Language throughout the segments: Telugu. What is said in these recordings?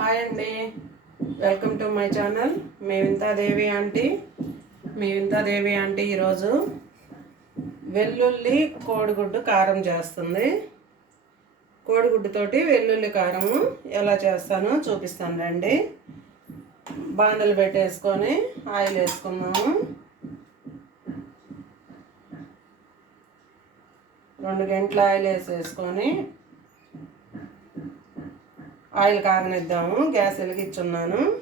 హాయ్ అండి. వెల్కమ్ టు మై ఛానల్ మీ వింతాదేవి ఆంటీ. మీ వింతాదేవి ఆంటీ ఈరోజు వెల్లుల్లి కోడిగుడ్డు కారం చేస్తుంది. కోడిగుడ్డుతోటి వెల్లుల్లి కారము ఎలా చేస్తానో చూపిస్తాను రండి. బాండలు పెట్టేసుకొని ఆయిల్ వేసుకుందాము. రెండు గంటల ఆయిల్ వేసేసుకొని ఆయిల్ కాగనిద్దాము గ్యాస్ వెలిగించున్నాను.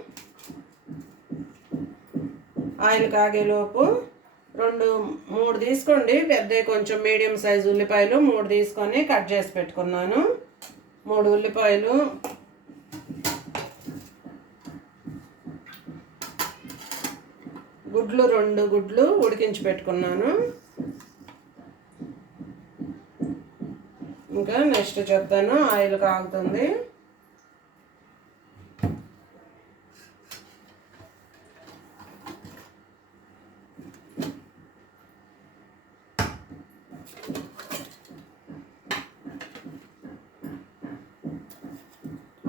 ఆయిల్ కాగేలోపు రెండు మూడు తీసుకోండి. పెద్ద కొంచెం మీడియం సైజు ఉల్లిపాయలు మూడు తీసుకొని కట్ చేసి పెట్టుకున్నాను. మూడు ఉల్లిపాయలు. గుడ్లు రెండు గుడ్లు ఉడికించి పెట్టుకున్నాను. ఇంకా నెక్స్ట్ చెప్తాను ఆయిల్ కాగుతుంది.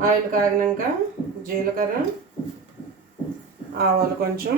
ఆయిల్ కాగినాక జీలకర్ర ఆవాలు కొంచెం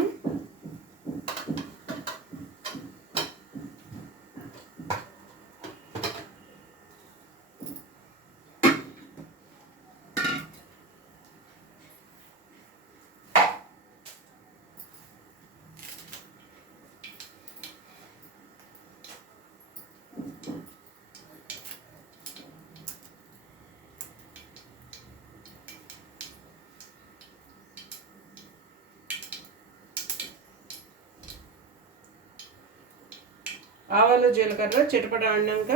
ఆవాలు జీలకర్ర చిటపట ఆడినాక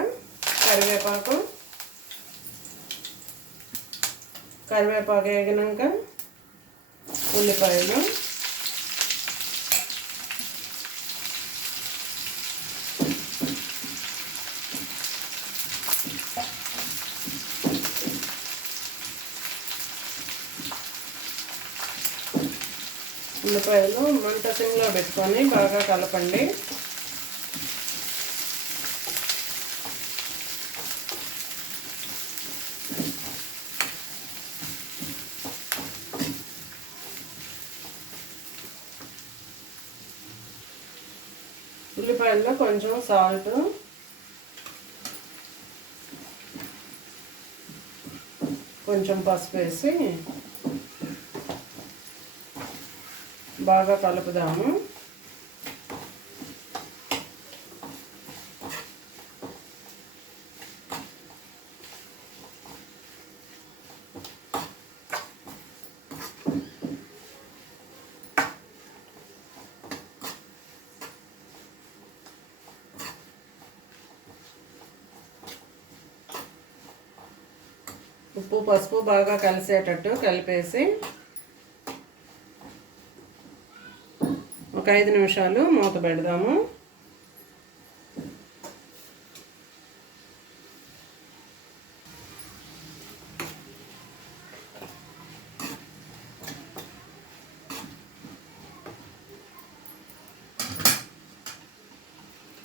కరివేపాకు కరివేపాకు వేగినాక ఉల్లిపాయలు ఉల్లిపాయలు మంట సిమ్లో పెట్టుకొని బాగా కలపండి. ఉల్లిపాయల్లో కొంచెం సాల్ట్. కొంచెం పసుపు వేసి బాగా కలుపుదాము. ఉప్పు పసుపు బాగా కలిసేటట్టు కలిపేసి ఒక ఐదు నిమిషాలు మూత పెడదాము.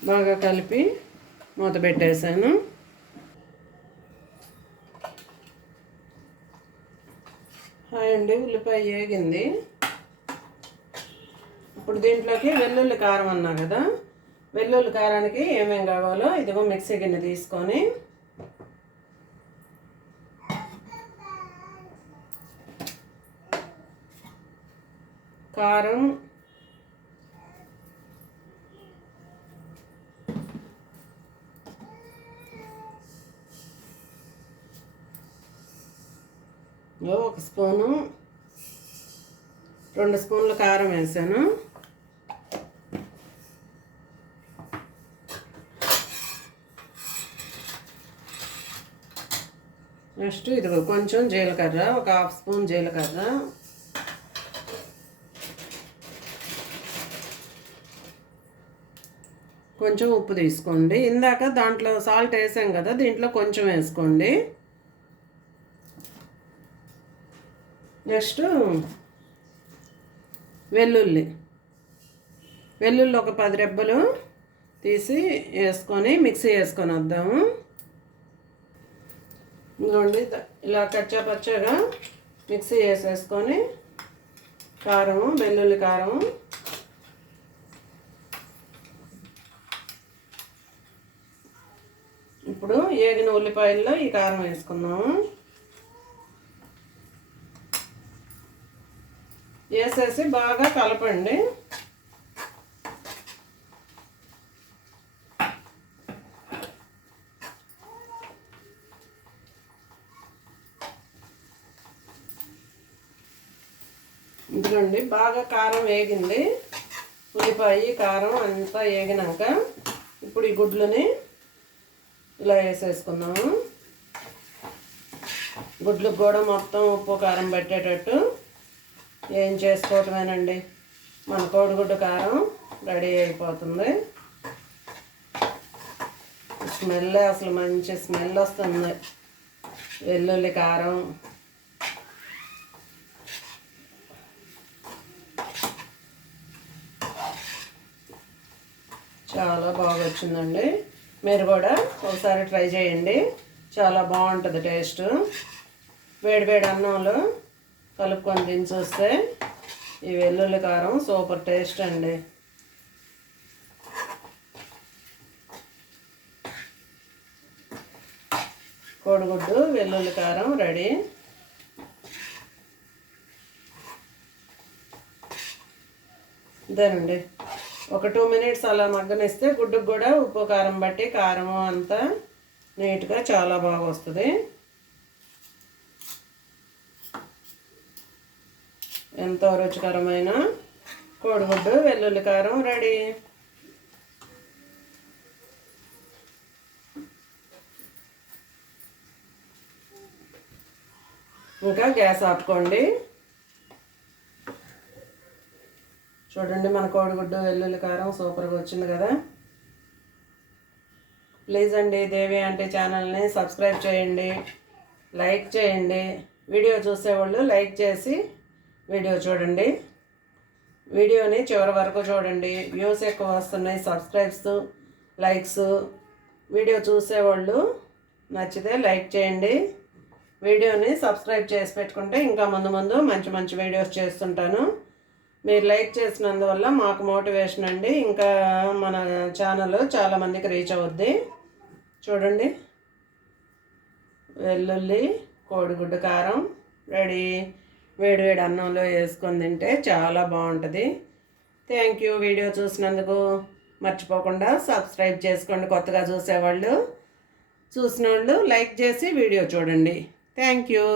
బాగా కలిపి మూత పెట్టేశాను హాయ్ అండి ఉల్లిపాయ వేగింది ఇప్పుడు దీంట్లోకి వెల్లుల్లి కారం అన్నా కదా. వెల్లుల్లి కారానికి ఏమేం కావాలో ఇదిగో మిక్సీ గిన్నె తీసుకొని కారం ఒక స్పూను రెండు స్పూన్ల కారం వేసాను. నెక్స్ట్ ఇది కొంచెం జీలకర్ర ఒక హాఫ్ స్పూన్ జీలకర్ర. కొంచెం ఉప్పు తీసుకోండి. ఇందాక దాంట్లో సాల్ట్ వేసాం కదా దీంట్లో కొంచెం వేసుకోండి. నెక్స్ట్ వెల్లుల్లి. వెల్లుల్లి ఒక పది రెబ్బలు తీసి వేసుకొని మిక్సీ వేసుకొని వద్దాము. ఇదిగోండి ఇలా కచ్చా పచ్చగా మిక్సీ వేసేసుకొని కారము వెల్లుల్లి కారము. ఇప్పుడు ఏగిన ఉల్లిపాయల్లో ఈ కారం వేసుకుందాము. వేసేసి బాగా కలపండి. ఇదిగోండి బాగా కారం వేగింది. ఉల్లిపాయ కారం అంతా వేగినాక ఇప్పుడు ఈ గుడ్లని ఇలా వేసేసుకుందాము. గుడ్లకు కూడా మొత్తం ఉప్పు కారం పెట్టేటట్టు ఏం చేసుకోవటమేనండి? మన కోడిగుడ్డు కారం రెడీ అయిపోతుంది. స్మెల్ అసలు మంచి స్మెల్ వస్తుంది. వెల్లుల్లి కారం. చాలా బాగా వచ్చిందండి మీరు కూడా ఒకసారి ట్రై చేయండి. చాలా బాగుంటుంది టేస్ట్. వేడివేడి అన్నంలో కలుపుకొని దించొస్తే ఈ వెల్లుల్లి కారం సూపర్ టేస్ట్ అండి. కోడిగుడ్డు వెల్లుల్లి కారం రెడీ. ఇదేనండి. ఒక టూ మినిట్స్ అలా మగ్గనిస్తే గుడ్డుకు కూడా ఉప్పు కారం బట్టి కారము అంతా నీట్గా చాలా బాగా వస్తుంది. ఎంతో రుచికరమైన కోడిగుడ్డు వెల్లుల్లి కారం రెడీ. ఇంకా గ్యాస్ ఆపుకోండి. చూడండి మన కోడిగుడ్డు వెల్లుల్లి కారం సూపర్గా వచ్చింది కదా. ప్లీజ్ అండి దేవి అంటే ఛానల్ని సబ్స్క్రైబ్ చేయండి లైక్ చేయండి. వీడియో చూసేవాళ్ళు లైక్ చేసి వీడియో చూడండి. వీడియోని చివరి వరకు చూడండి. వ్యూస్ ఎక్కువ వస్తున్నాయి సబ్స్క్రైబ్స్ లైక్స్. వీడియో చూసేవాళ్ళు నచ్చితే లైక్ చేయండి. వీడియోని సబ్స్క్రైబ్ చేసి పెట్టుకుంటే ఇంకా ముందు ముందు మంచి మంచి వీడియోస్ చేస్తుంటాను. మీరు లైక్ చేసినందువల్ల మాకు మోటివేషన్ అండి. ఇంకా మన ఛానల్ చాలామందికి రీచ్ అవుద్ది. చూడండి. వెల్లుల్లి కోడిగుడ్డు కారం రెడీ. వేడివేడి అన్నంలో వేసుకొని తింటే చాలా బాగుంటుంది. థ్యాంక్ యూ వీడియో చూసినందుకు మర్చిపోకుండా సబ్స్క్రైబ్ చేసుకోండి. కొత్తగా చూసేవాళ్ళు చూసిన వాళ్ళు లైక్ చేసి వీడియో చూడండి. Thank you